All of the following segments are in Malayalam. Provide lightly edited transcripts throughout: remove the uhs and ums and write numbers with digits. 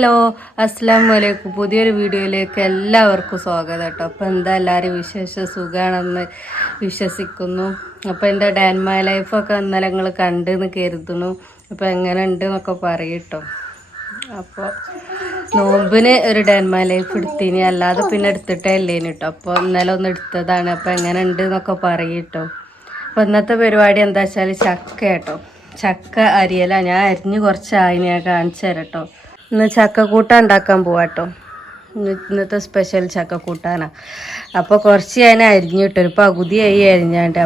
ഹലോ, അസ്സലാമു അലൈക്കും. പുതിയൊരു വീഡിയോയിലേക്ക് എല്ലാവർക്കും സ്വാഗതം കേട്ടോ. അപ്പോൾ എന്താ എല്ലാവരും സുഖമാണെന്ന് വിശ്വസിക്കുന്നു. അപ്പോൾ എൻ്റെ ഡാൻമൈ ലൈഫൊക്കെ ഇന്നലെ നിങ്ങൾ കണ്ടെന്ന് കരുതുന്നു. അപ്പോൾ എങ്ങനെ ഉണ്ട് എന്നൊക്കെ പറയട്ടോ. അപ്പോൾ നോമ്പിന് ഒരു ഡാൻമൈ ലൈഫ് എടുത്തിന്, അല്ലാതെ പിന്നെ എടുത്തിട്ടേ ഇല്ലേന് കേട്ടോ. അപ്പോൾ ഇന്നലെ ഒന്ന് എടുത്തതാണ്. അപ്പോൾ എങ്ങനെ ഉണ്ട് എന്നൊക്കെ പറയട്ടോ. അപ്പോൾ ഇന്നത്തെ പരിപാടി എന്താ വെച്ചാൽ ചക്ക കേട്ടോ. ചക്ക അരിയല ഞാൻ അരിഞ്ഞ് കുറച്ചായി ഞാൻ കാണിച്ചു തരാം കേട്ടോ. ഇന്ന് ചക്കക്കൂട്ടാൻ ഉണ്ടാക്കാൻ പോവാട്ടോ. ഇന്നത്തെ സ്പെഷ്യൽ ചക്കക്കൂട്ടാനാണ്. അപ്പോൾ കുറച്ച് ഞാൻ അരിഞ്ഞിട്ടു, ഒരു പകുതിയായി അരിഞ്ഞാണ്ട്.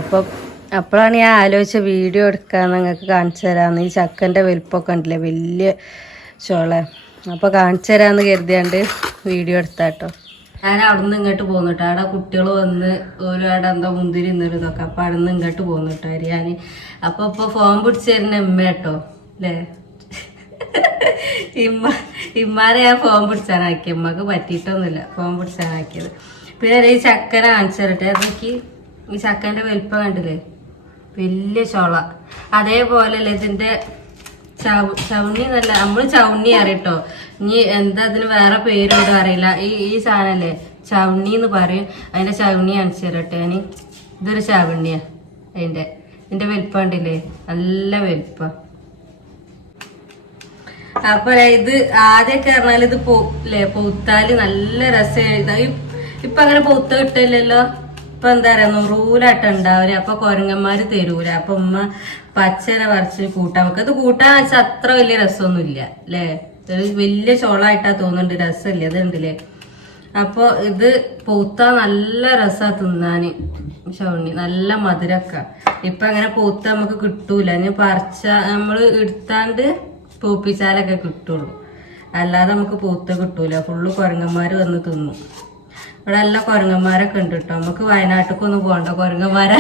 അപ്പോഴാണ് ഞാൻ ആലോചിച്ച വീഡിയോ എടുക്കാൻ നിങ്ങൾക്ക് കാണിച്ചു തരാമെന്ന്. ഈ ചക്കൻ്റെ വലിപ്പമൊക്കെ ഉണ്ടല്ലേ, വലിയ ചോള. അപ്പോൾ കാണിച്ചു തരാമെന്ന് കരുതിയാണ്ട് വീഡിയോ എടുത്താട്ടോ. ഞാൻ അവിടെ നിന്ന് ഇങ്ങോട്ട് പോന്നിട്ടോ. അവിടെ കുട്ടികൾ വന്ന് ഓരോടെ എന്താ മുന്തിരി ഇന്നൊരിതൊക്കെ. അപ്പോൾ അവിടെ നിന്ന് ഇങ്ങോട്ട് പോന്നിട്ടോ അരിയാൻ. അപ്പോൾ ഇപ്പോൾ ഫോൺ പിടിച്ച് തരുന്ന ഉമ്മ കേട്ടോ അല്ലേ. ഇമ്മാരെ ഞാൻ ഫോൺ പിടിച്ചാനാക്കി. ഉമ്മക്ക് പറ്റിയിട്ടൊന്നുമില്ല ഫോൺ പിടിച്ചാനാക്കിയത്. പിന്നെ ഈ ചക്കനെ കാണിച്ചു തരട്ടെ. അതൊക്കെ ഈ ചക്കൻ്റെ വലിപ്പം കണ്ടില്ലേ, വലിയ ചോള. അതേപോലെ അല്ലേ ഇതിൻ്റെ ചവുണ്ണി എന്നല്ല, നമ്മൾ ചവുണ്ണി അറിയട്ടോ. ഇനി എന്താ അതിന് വേറെ പേരുണ്ടോ അറിയില്ല. ഈ സാധനല്ലേ ചവുണ്ണി എന്ന് പറയും. അതിൻ്റെ ചവുണ്ണി കാണിച്ചു തരട്ടെ ഞാൻ. ഇതൊരു ചവുണ്ണിയാ. ഇതിൻ്റെ വലിപ്പം കണ്ടില്ലേ, നല്ല വലിപ്പം. അപ്പൊ ഇത് ആദ്യമൊക്കെ പറഞ്ഞാൽ ഇത് പൊത്താല് നല്ല രസമാണ്. ഇപ്പൊ അങ്ങനെ പൊത്ത കിട്ടില്ലല്ലോ. ഇപ്പൊ എന്താ പറയാ, നൂറായിട്ട് ഉണ്ടാവില്ല. അപ്പൊ കൊരങ്ങന്മാര് തരൂല. അപ്പൊ ഉമ്മ പച്ചന പറിച്ച് കൂട്ടാൻ വെക്കുക. ഇത് കൂട്ടാൻ വെച്ചാൽ അത്ര വലിയ രസമൊന്നുമില്ല അല്ലേ. ഒരു വലിയ ചോളായിട്ടാ തോന്നുന്നുണ്ട്, രസമില്ല. ഇത് ഉണ്ടല്ലേ. അപ്പൊ ഇത് പൊത്താ നല്ല രസാ തിന്നാന്. ചവണ്ണി നല്ല മധുരക്ക. ഇപ്പൊ അങ്ങനെ പൊത്ത നമുക്ക് കിട്ടൂല. ഇനി പറിച്ച നമ്മള് എടുത്താണ്ട് പൂപ്പിച്ചാലൊക്കെ കിട്ടുള്ളൂ, അല്ലാതെ നമുക്ക് പൂത്ത കിട്ടൂല. ഫുള്ള് കുരങ്ങന്മാര് വന്ന് തിന്നും. ഇവിടെ എല്ലാ കുരങ്ങന്മാരൊക്കെ ഉണ്ട് കേട്ടോ. നമുക്ക് വയനാട്ടിലേക്കൊന്നും പോകണ്ട, കുരങ്ങന്മാരെ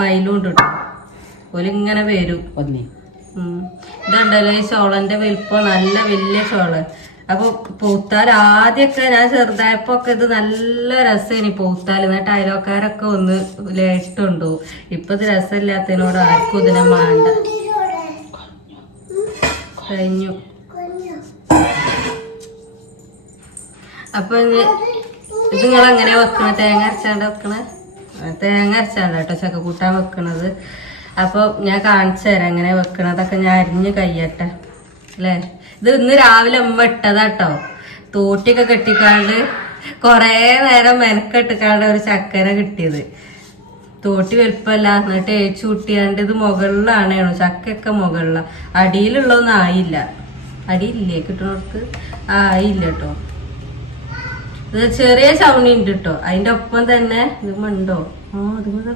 മയിലും ഉണ്ട് കേട്ടോ. ഓലിങ്ങനെ വരും. ഇതുണ്ടല്ലോ ഈ ചോളന്റെ വലിപ്പം, നല്ല വലിയ ചോള. അപ്പൊ പൂത്താൽ ആദ്യമൊക്കെ ഞാൻ ചെറുതായപ്പോ ഒക്കെ ഇത് നല്ല രസമാണ് പൂത്താൽ. എന്നിട്ട് അയലോക്കാരൊക്കെ ഒന്ന് ലേട്ടുണ്ടോ. ഇപ്പൊ ഇത് രസമില്ലാത്തതിനോട് ആർക്കും ഇതിനെ വേണ്ട. കഴിഞ്ഞു. അപ്പൊ ഇത് നിങ്ങൾ എങ്ങനെയാ വെക്കണ? തേങ്ങ അരച്ചാണ്ട് വെക്കണേ. തേങ്ങ അരച്ചാണ്ട് കേട്ടോ ചക്കക്കൂട്ടാൻ വെക്കണത്. അപ്പൊ ഞാൻ കാണിച്ചു തരാം എങ്ങനെ വെക്കണതൊക്കെ. ഞാൻ അരിഞ്ഞ് കഴിയട്ടെ അല്ലേ. ഇത് ഇന്ന് രാവിലെ ഉമ്മ ഇട്ടതാട്ടോ. തോട്ടിയൊക്കെ കെട്ടിക്കാണ്ട് കൊറേ നേരം മെനക്കെട്ടിക്കാണ്ട് ഒരു ചക്കര കിട്ടിയത്. തോട്ടി വലുപ്പല്ല, എന്നിട്ട് ഏച്ചു കൂട്ടിയാണ്ട്. ഇത് മുകളിലാണ് ചക്കയൊക്കെ മുകളില. അടിയിലുള്ളതൊന്നും ആയില്ല. അടിയില്ലേ കിട്ടുന്നവർക്ക്? ആയില്ല കേട്ടോ. ഇത് ചെറിയ ചവണി ഉണ്ട് കേട്ടോ. അതിന്റെ ഒപ്പം തന്നെ ഇതുമുണ്ടോ. ഇതുപോലെ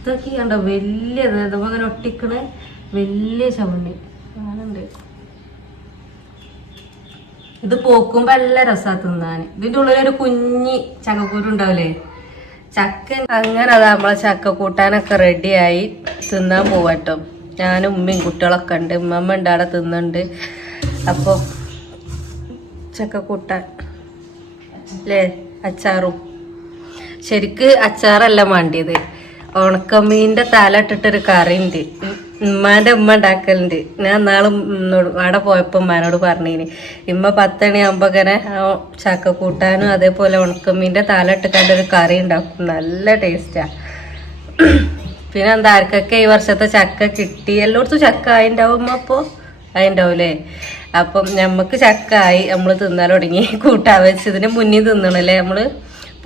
ഇതൊക്കെ കണ്ടോ, വലിയത്. ഇതുമ്പോ അങ്ങനെ ഒട്ടിക്കണേ വലിയ ചവണി ആണുണ്ട്. ഇത് പോക്കുമ്പോ നല്ല രസാ തിന്നാന്. ഇതിന്റെ ഉള്ളിലൊരു കുഞ്ഞി ചക്കക്കൂര് ഉണ്ടാവില്ലേ, ചക്ക. അങ്ങനെ അതാ നമ്മളെ ചക്കക്കൂട്ടാനൊക്കെ റെഡിയായി തിന്നാൻ പോവാട്ടോ. ഞാനും ഉമ്മയും കുട്ടികളൊക്കെ ഉണ്ട്. ഉമ്മമ്മ ഉണ്ട് അവിടെ തിന്നുണ്ട്. അപ്പൊ ചക്കക്കൂട്ടാൻ അല്ലേ, അച്ചാറും. ശരിക്ക് അച്ചാറല്ല വേണ്ടിയത്, ഉണക്കമീൻ്റെ തല ഇട്ടിട്ടൊരു കറി ഉണ്ട്. ഉമ്മാൻ്റെ ഉമ്മ ഉണ്ടാക്കലുണ്ട്. ഞാൻ നാളും അവിടെ പോയപ്പോൾ ഉമ്മാനോട് പറഞ്ഞിന്, ഇമ്മ 10 മണിയാകുമ്പോൾ ഇങ്ങനെ ചക്കക്കൂട്ടാനും അതേപോലെ ഉണക്കമീൻ്റെ തല ഇട്ടിട്ട് ഒരു കറി ഉണ്ടാക്കും. നല്ല ടേസ്റ്റാ. പിന്നെ എന്താ, ആർക്കൊക്കെ ഈ വർഷത്തെ ചക്ക കിട്ടി? എല്ലായിടത്തും ചക്ക ആയിണ്ടാവും. അപ്പോൾ ആയിണ്ടാവൂലേ. അപ്പം ഞമ്മക്ക് ചക്ക ആയി, നമ്മൾ തിന്നാൻ തുടങ്ങി. കൂട്ടാൻ വെച്ച് ഇതിന് മുന്നിൽ തിന്നണല്ലേ നമ്മള്.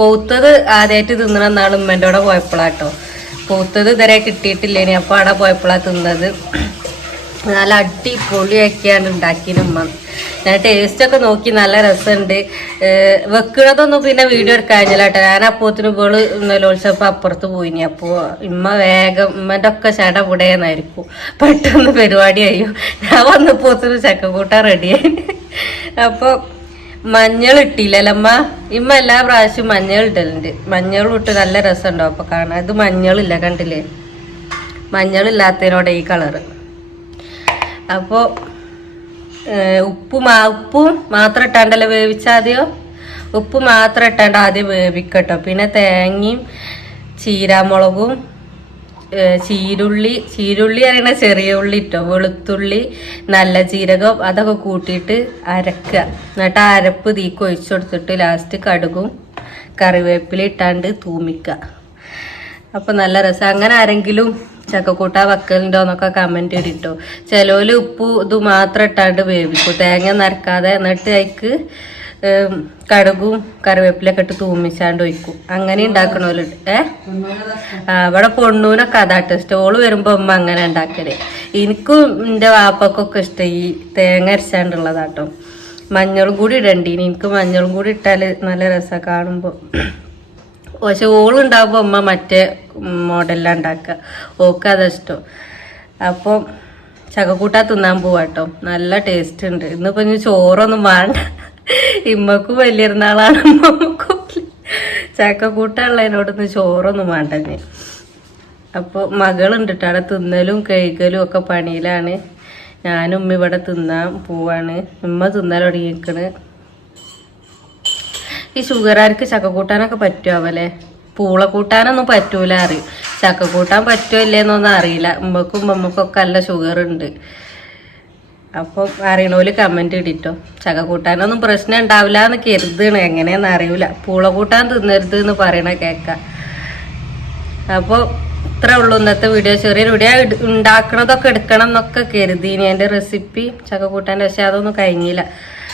പൂത്തത് ആദ്യമായിട്ട് തിന്നണ നാൾ ഉമ്മൻ്റെ കൂടെ പോയപ്പോഴാട്ടോ. പൂത്തത് ഇതുവരെ കിട്ടിയിട്ടില്ലേനി. അപ്പോൾ അവിടെ പോയപ്പോഴാണ് തിന്നത്. നല്ല അടിപൊളിയൊക്കെയാണ് ഉണ്ടാക്കിന് ഉമ്മ. ഞാൻ ടേസ്റ്റൊക്കെ നോക്കി, നല്ല രസമുണ്ട്. വെക്കണതൊന്നും പിന്നെ വീഡിയോ എടുക്കാൻ കഴിഞ്ഞില്ലാട്ടോ. ഞാൻ അപ്പോത്തിന് ഇവള് നെലോത്സവം അപ്പുറത്ത് പോയിനി. അപ്പോൾ ഉമ്മ വേഗം ഉമ്മൻ്റെ ഒക്കെ ചട പുടയെന്നായിരിക്കും, പെട്ടെന്ന് പരിപാടി കഴിയും. ഞാൻ വന്നപ്പോത്തിന് ചക്കക്കൂട്ടാൻ റെഡിയായി. അപ്പോൾ മഞ്ഞൾ ഇട്ടില്ലല്ലമ്മ. ഇമ്മ എല്ലാ പ്രാവശ്യവും മഞ്ഞൾ ഇടലുണ്ട്. മഞ്ഞളും ഇട്ട് നല്ല രസമുണ്ടാവും അപ്പൊ കാണാൻ. ഇത് മഞ്ഞളില്ല, കണ്ടില്ലേ, മഞ്ഞളില്ലാത്തതിനോടെ ഈ കളറ്. അപ്പോൾ ഉപ്പും മാത്രം ഇട്ടാണ്ടല്ലോ വേവിച്ചാദ്യം. ഉപ്പ് മാത്രം ഇട്ടാണ്ട് ആദ്യം വേവിക്കട്ടോ. പിന്നെ തേങ്ങയും ചീരാമുളകും ചീരുള്ളി അറിയണ ചെറിയ ഉള്ളി ഇട്ടോ, വെളുത്തുള്ളി, നല്ല ജീരകം അതൊക്കെ കൂട്ടിയിട്ട് അരക്കുക. എന്നിട്ട് ആ അരപ്പ് തീക്ക് ഒഴിച്ചു കൊടുത്തിട്ട് ലാസ്റ്റ് കടുകും കറിവേപ്പില ഇട്ടാണ്ട് തൂമിക്കുക. അപ്പം നല്ല രസം. അങ്ങനെ ആരെങ്കിലും ചക്കക്കൂട്ട വെക്കലുണ്ടോ എന്നൊക്കെ കമൻറ്റ് ഇടിട്ടോ. ചിലവര് ഉപ്പ് ഇത് മാത്രം ഇട്ടാണ്ട് വേവിക്കും, തേങ്ങ നരക്കാതെ. എന്നിട്ട് അതിക്ക് കടുകും കറിവേപ്പിലൊക്കെ ഇട്ട് തൂമിച്ചാണ്ട് ഒഴിക്കും. അങ്ങനെ ഉണ്ടാക്കണോലുണ്ട്. ഇവിടെ പൊണ്ണൂനൊക്കെ അതാ ടേസ്റ്റ്. ഓള് വരുമ്പോ അമ്മ അങ്ങനെ ഉണ്ടാക്കല്. എനിക്കും എൻ്റെ വാപ്പക്കൊക്കെ ഇഷ്ടം ഈ തേങ്ങ അരച്ചാണ്ടുള്ളതാട്ടോ. മഞ്ഞളും കൂടി ഇടണ്ടീനി. എനിക്ക് മഞ്ഞളും കൂടി ഇട്ടാല് നല്ല രസമാണ് കാണുമ്പോ. പക്ഷെ ഓളുണ്ടാകുമ്പോ അമ്മ മറ്റേ മോഡലിലാണ് ഉണ്ടാക്കുക. ഓക്ക് അതാ. അപ്പോൾ ചക്കക്കൂട്ടാ തിന്നാൻ പോവാട്ടോ. നല്ല ടേസ്റ്റ് ഉണ്ട്. ഇന്നിപ്പോ ഇനി ചോറൊന്നും വേണ്ട. ഇമ്മക്കും വലിയൊരുന്നാളാണ്, അമ്മക്കും ചക്കക്കൂട്ടുള്ളതിനോടൊന്ന് ചോറൊന്നും വേണ്ടഞ്ഞ്. അപ്പോൾ മകളുണ്ട് കേട്ടോ. അവിടെ തിന്നലും കഴിക്കലും ഒക്കെ പണിയിലാണ്. ഞാനും ഉമ്മ ഇവിടെ തിന്നാൻ പോവാണ്. ഉമ്മ തിന്നാൻ തുടങ്ങിയിരിക്കണ്. ഈ ഷുഗറാർക്ക് ചക്കക്കൂട്ടാനൊക്കെ പറ്റുമാവല്ലേ? പൂള കൂട്ടാനൊന്നും പറ്റൂല അറിയും. ചക്കക്കൂട്ടാൻ പറ്റുമോ ഇല്ലേന്നൊന്നും അറിയില്ല. ഉമ്മക്കും ഉമ്മക്കൊക്കെ നല്ല ഷുഗർ ഉണ്ട്. അപ്പോൾ അറിയണോല് കമൻറ്റ് ഇടിട്ടോ. ചക്കക്കൂട്ടാനൊന്നും പ്രശ്നം ഉണ്ടാവില്ല എന്ന് കരുതണ്. എങ്ങനെയാന്ന് അറിയില്ല. പൂള കൂട്ടാൻ തിന്നരുത് എന്ന് പറയണ കേൾക്കാം. അപ്പോൾ ഇത്രേ ഉള്ളൂ ഇന്നത്തെ വീഡിയോ. ചെറിയൊരു വീഡിയോ. ഉണ്ടാക്കണതൊക്കെ എടുക്കണം എന്നൊക്കെ കരുതിനി എൻ്റെ റെസിപ്പി ചക്കക്കൂട്ടാൻ്റെ. പക്ഷെ അതൊന്നും കഴിഞ്ഞില്ല.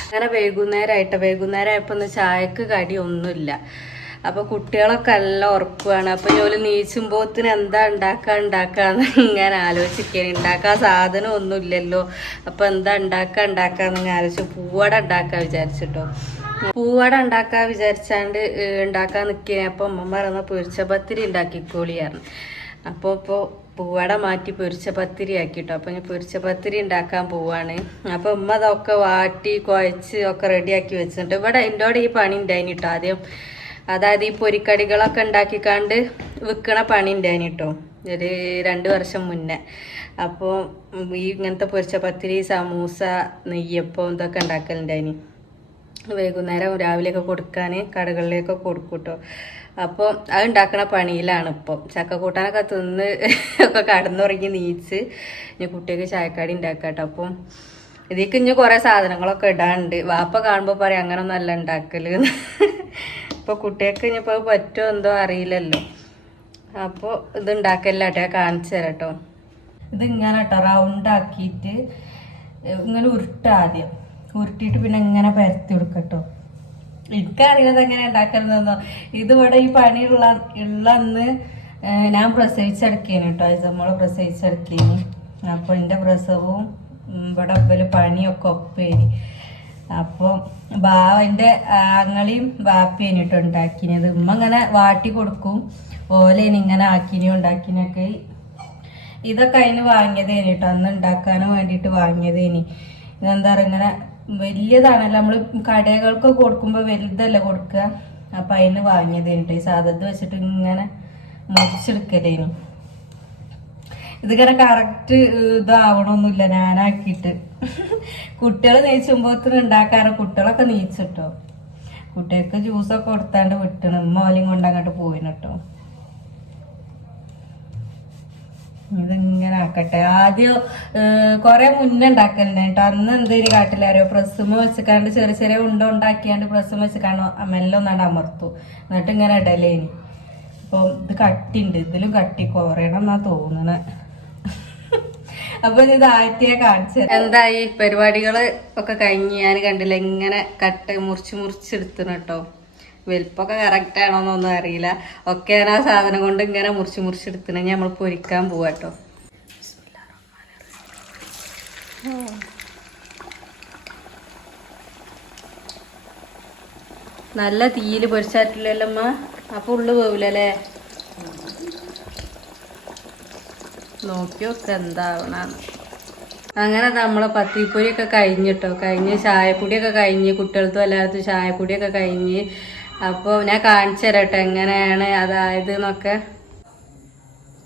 അങ്ങനെ വൈകുന്നേരമായപ്പോൾ ഒന്ന് ചായക്ക് കടി ഒന്നുമില്ല. അപ്പോൾ കുട്ടികളൊക്കെ എല്ലാം ഉറക്കുവാണ്. അപ്പോൾ ജോലി നീച്ചുമ്പോത്തിന് എന്താ ഉണ്ടാക്കാന്ന് ഇങ്ങനെ ആലോചിക്കുകയാണ്. ഉണ്ടാക്കാൻ സാധനം ഒന്നുമില്ലല്ലോ. അപ്പോൾ എന്താ ഉണ്ടാക്കാന്ന് ആലോചിച്ചു. പൂവട ഉണ്ടാക്കാൻ വിചാരിച്ചിട്ടോ. പൂവട ഉണ്ടാക്കാൻ വിചാരിച്ചാണ്ട് ഉണ്ടാക്കാൻ നിൽക്കുകയാണ്. അപ്പോൾ അമ്മ പറഞ്ഞ പൊരിച്ച പത്തിരി ഉണ്ടാക്കിക്കോളിയായിരുന്നു. അപ്പോൾ പൂവട മാറ്റി പൊരിച്ച പത്തിരി ആക്കിട്ടോ. അപ്പോൾ ഞാൻ പൊരിച്ച പത്തിരി ഉണ്ടാക്കാൻ പോവാണ്. അപ്പോൾ ഉമ്മ അതൊക്കെ വാട്ടി കുഴച്ച് ഒക്കെ റെഡിയാക്കി വെച്ചിട്ടുണ്ട്. ഇവിടെ എൻ്റെ ഈ പണി ഉണ്ടായിട്ടോ ആദ്യം. അതായത് ഈ പൊരിക്കടികളൊക്കെ ഉണ്ടാക്കിക്കാണ്ട് വിൽക്കണ പണി ഉണ്ടായിട്ടോ ഒരു 2 വർഷം മുന്നേ. അപ്പോൾ ഈ ഇങ്ങനത്തെ പൊരിച്ച പത്തിരി, സമൂസ, നെയ്യപ്പം ഇതൊക്കെ ഉണ്ടാക്കലുണ്ടായിനി. വൈകുന്നേരം രാവിലെയൊക്കെ കൊടുക്കാൻ കടകളിലേക്ക് കൊടുക്കും കേട്ടോ. അപ്പോൾ അത് ഉണ്ടാക്കണ പണിയിലാണ് ഇപ്പോൾ. ചക്കക്കൂട്ടാനൊക്കെ തിന്ന് ഒക്കെ കടന്നുറങ്ങി നീച്ച് ഇനി കുട്ടികൾക്ക് ചായക്കടി ഉണ്ടാക്കാം കേട്ടോ. അപ്പം ഇതിലേക്ക് ഇനി കുറേ സാധനങ്ങളൊക്കെ ഇടാനുണ്ട്. വാപ്പ കാണുമ്പോൾ പറയും അങ്ങനൊന്നും അല്ല ഉണ്ടാക്കല്. ഇപ്പോൾ കുട്ടികൾക്ക് ഇനിയിപ്പോൾ പറ്റുമോ എന്തോ അറിയില്ലല്ലോ. അപ്പോൾ ഇത് ഉണ്ടാക്കല്ലാട്ടെ കാണിച്ചു തരാം കേട്ടോ. ഇതിങ്ങനെ കേട്ടോ റൗണ്ടാക്കിയിട്ട് ഇങ്ങനെ ആദ്യം ഉരുട്ടിയിട്ട് പിന്നെ ഇങ്ങനെ പരത്തി കൊടുക്കട്ടോ. എനിക്കറിയാതെ എങ്ങനെ ഉണ്ടാക്കരുതെന്നോ. ഇതിവിടെ ഈ പണിയുള്ള അന്ന് ഞാൻ പ്രസവിച്ചെടുക്കേന് കേട്ടോ. നമ്മൾ പ്രസവിച്ചെടുക്കേന്. അപ്പോൾ എൻ്റെ പ്രസവവും ഇവിടെ ഇവര് പണിയൊക്കെ ഒപ്പേനി. അപ്പോൾ എൻ്റെ ആങ്ങളെയും ബാപ്പേനി കേട്ടോ ഉണ്ടാക്കിനത്. ഉമ്മ ഇങ്ങനെ വാട്ടി കൊടുക്കും. ഓലേനി ഇങ്ങനെ ആക്കിനെയും ഉണ്ടാക്കിനൊക്കെ. ഇതൊക്കെ അതിന് വാങ്ങിയതേനി കേട്ടോ. അന്ന് ഉണ്ടാക്കാനും വേണ്ടിയിട്ട് വാങ്ങിയതേനി. ഇതെന്താ പറയുക ഇങ്ങനെ വലിയതാണല്ലോ. നമ്മൾ കടകൾക്കൊക്കെ കൊടുക്കുമ്പോൾ വലുതല്ല കൊടുക്കുക. അപ്പം അതിന് വാങ്ങിയതേനി കേട്ടോ. ഈ സാധനത്ത് വെച്ചിട്ട് ഇങ്ങനെ മുറിച്ചെടുക്കലേനി. ഇതിങ്ങനെ കറക്റ്റ് ഇതാവണമൊന്നുമില്ല ഞാനാക്കിയിട്ട്. കുട്ടികൾ നീച്ചുമ്പോത്തിന് ഉണ്ടാക്കാറ്. കുട്ടികളൊക്കെ നീച്ചിട്ടോ. കുട്ടികൾക്ക് ജ്യൂസൊക്കെ കൊടുത്താണ്ട് വിട്ടണം. മോലും കൊണ്ട് അങ്ങോട്ട് പോയിന് കേട്ടോ. ഇതിങ്ങനെ ആക്കട്ടെ. ആദ്യം കുറെ മുന്നേ ഉണ്ടാക്കലുണ്ട് കേട്ടോ. അന്ന് എന്തൊരു കാട്ടിലാരോ പ്രസ്സുമ വെച്ചിക്കാണ്ട് ചെറിയ ചെറിയ ഉണ്ടാക്കിയാണ്ട് പ്രസ്സുമ വെച്ചിക്കാണ്ട് മെല്ലെ ഒന്നാണ്ട് അമർത്തു. എന്നിട്ട് ഇങ്ങനെ ഇടലേനി. അപ്പം ഇത് കട്ടിണ്ട്. ഇതിലും കട്ടി കുറയണം എന്നാ തോന്നണേ. അപ്പൊ ഇത് ആദ്യത്തെ കാണിച്ചു. എന്തായി പരിപാടികള് ഒക്കെ കഴിഞ്ഞ് ഞാൻ കണ്ടില്ല ഇങ്ങനെ മുറിച്ചെടുത്തണം കേട്ടോ. വലിപ്പൊക്കെ കറക്റ്റ് ആണോന്നൊന്നും അറിയില്ല. ഒക്കെ ഞാൻ ആ സാധനം കൊണ്ട് ഇങ്ങനെ മുറിച്ചെടുത്തണ നമ്മൾ പൊരിക്കാൻ പോവാട്ടോ. നല്ല തീയില് പൊരിച്ചാറ്റില്ലല്ലോ അമ്മ. അപ്പൊ ഉള്ളു പോവില്ലല്ലേ? നോക്കിയൊക്കെ എന്താവണെന്ന്. അങ്ങനെ നമ്മളെ പത്തിരിപ്പൊരിയൊക്കെ കഴിഞ്ഞിട്ടോ. ചായപ്പൊടിയൊക്കെ കഴിഞ്ഞ് കുട്ടികൾക്ക് എല്ലായിടത്തും ചായപ്പൊടിയൊക്കെ കഴിഞ്ഞ്. അപ്പോൾ ഞാൻ കാണിച്ചു തരാട്ടോ എങ്ങനെയാണ് അതായത് എന്നൊക്കെ.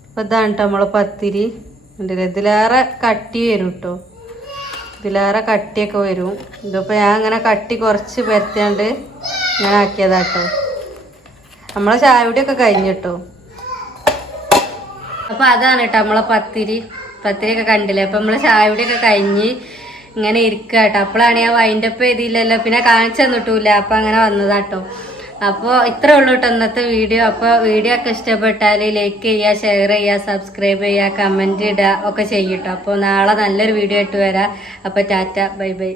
അപ്പോൾ ഇതാണ് കേട്ടോ നമ്മളെ പത്തിരി. ഇതിലേറെ കട്ടി വരും കേട്ടോ. ഇതിലേറെ കട്ടിയൊക്കെ വരും. ഇതിപ്പോൾ ഞാൻ അങ്ങനെ കട്ടി കുറച്ച് പരത്തിയാണ്ട് ഇങ്ങനെ ആക്കിയതാട്ടോ. നമ്മളെ ചായപ്പൊടിയൊക്കെ കഴിഞ്ഞിട്ടോ. അപ്പൊ അതാണ് കേട്ടോ നമ്മളെ പത്തിരിയൊക്കെ കണ്ടില്ലേ. അപ്പൊ നമ്മളെ ചായയുടെയൊക്കെ കഴിഞ്ഞ് ഇങ്ങനെ ഇരിക്കുക കേട്ടോ. അപ്പോഴാണ് ഞാൻ വൈൻഡപ്പ് ചെയ്തില്ലല്ലോ, പിന്നെ കാണിച്ചു തന്നിട്ടില്ല. അപ്പൊ അങ്ങനെ വന്നതാട്ടോ. അപ്പോൾ ഇത്രേ ഉള്ളൂ കേട്ടോ ഇന്നത്തെ വീഡിയോ. അപ്പോൾ വീഡിയോ ഒക്കെ ഇഷ്ടപ്പെട്ടാൽ ലൈക്ക് ചെയ്യുക, ഷെയർ ചെയ്യുക, സബ്സ്ക്രൈബ് ചെയ്യുക, കമന്റ് ഇടുക ഒക്കെ ചെയ്യട്ടോ. അപ്പോൾ നാളെ നല്ലൊരു വീഡിയോ ആയിട്ട് വരാം. അപ്പോൾ ടാറ്റ, ബൈ ബൈ.